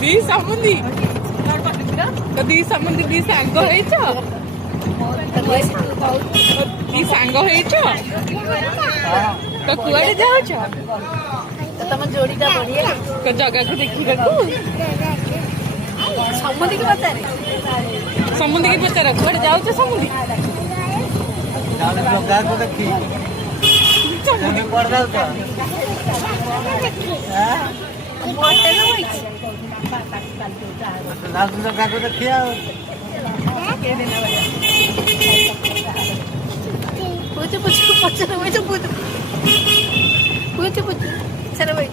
दी समुंदी तो दी समुंदी दी सांग होइछ दी सांग होइछ तो कुआडे जाउछ तो तुम जोड़ीटा बढ़िया तो जगह को देखिବାକୁ समुद्र की पचारे समुंदी की पचार कुआडे जाउछ समुंदी जगह को देखी तुम पड़ जाउछ मोटे न होई लास्ट जगह को देखिया पूछ पूछ पचारे होई पूछ पूछ पूछ चलो होई